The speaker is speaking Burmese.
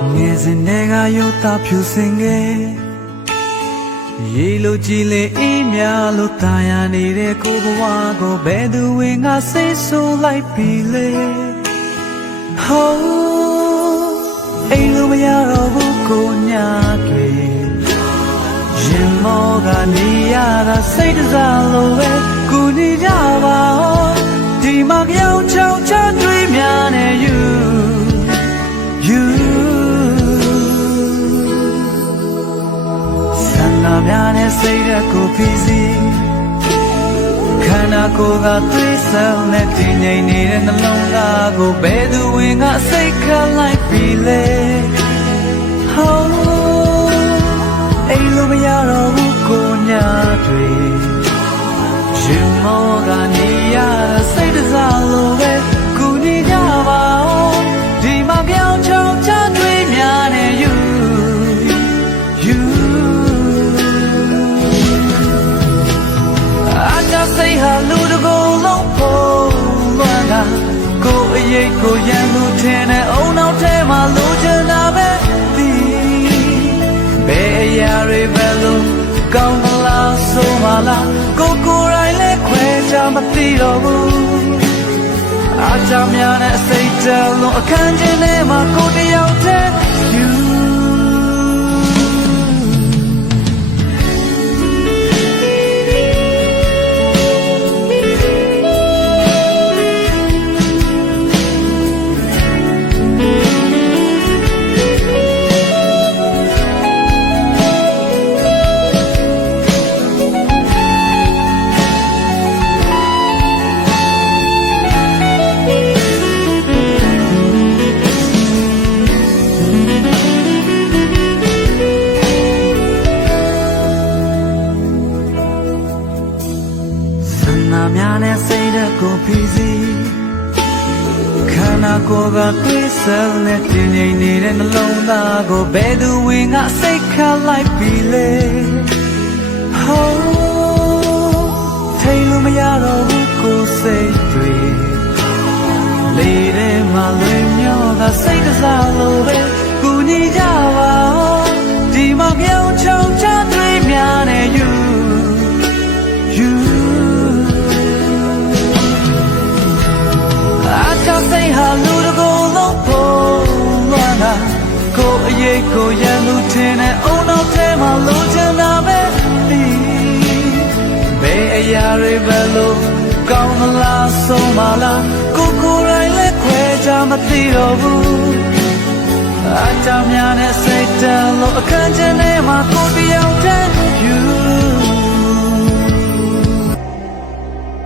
စဉ်တွေကရုပ်သားဖြူစင်ခဲ့ရေလိုကြည်လေအေးမြလို့တာယာနေတဲ့ကိုဘဝကိုဘယ်သူဝင်ကစိတ်ဆိုးလိုက်ပြီလေဟောအိမ်လိုမရတော့ဘူးကိုညာတွေရင်မောကနေရတာစိတ်တစားလိုပဲကိုနေကြ စိတ်ရက်ကိုဖိစီခန္ဓာကိုယ်ကသွေးဆောင်နဲ့တည်ငြိမ်နေတဲ့နှလုံးသားကိုဘယ်သူဝင်ကစိတ်ခတ်လိုက်ပြီလဲဟောအိမ်လိုမရတော့ဘူးကိုညာတွေရှင်မောကနေရတာစိတ် ကိုယ်အရေးကိုရန်သူထင်တဲ့အုံနောက်ထဲမှာလိုချင်တာပဲဒီဘယ်အရာတွေပဲလို့ကောင်းမလားဆိုမလားကိုယ်ကိုယ်တိုင်လည်းခွဲခြားမသိတော့ဘူးအားကြများနဲ့စိတ်တလုံးအခန်းချင်းထဲမှာကိုယ်တယောက်တည်း န္ဒများနဲ့စိတ်ဓာတ်ကိုဖိစီခန္ဓာကိုယ်ကသွေးဆယ်နဲ့တင်းငိမ့်နေတဲ့နှလုံးသားကိုဘယ်သူဝင်ကစိတ်ခတ်လိုက်ပြီလေ ကိုရန်သူထင်တဲ့အုံနောက်ထဲမှာလိုချင်တာပဲဒီဘယ်အရာတွေပဲလို့ကောင်းမလားဆုံးမလားကိုယ်ကိုယ်တိုင်လည်းခွဲခြားမသိတော့ဘူးအချများနဲ့စိတ်တန်လို့အခန်းကျင်းထဲမှာကိုယ်တယောက်တည်း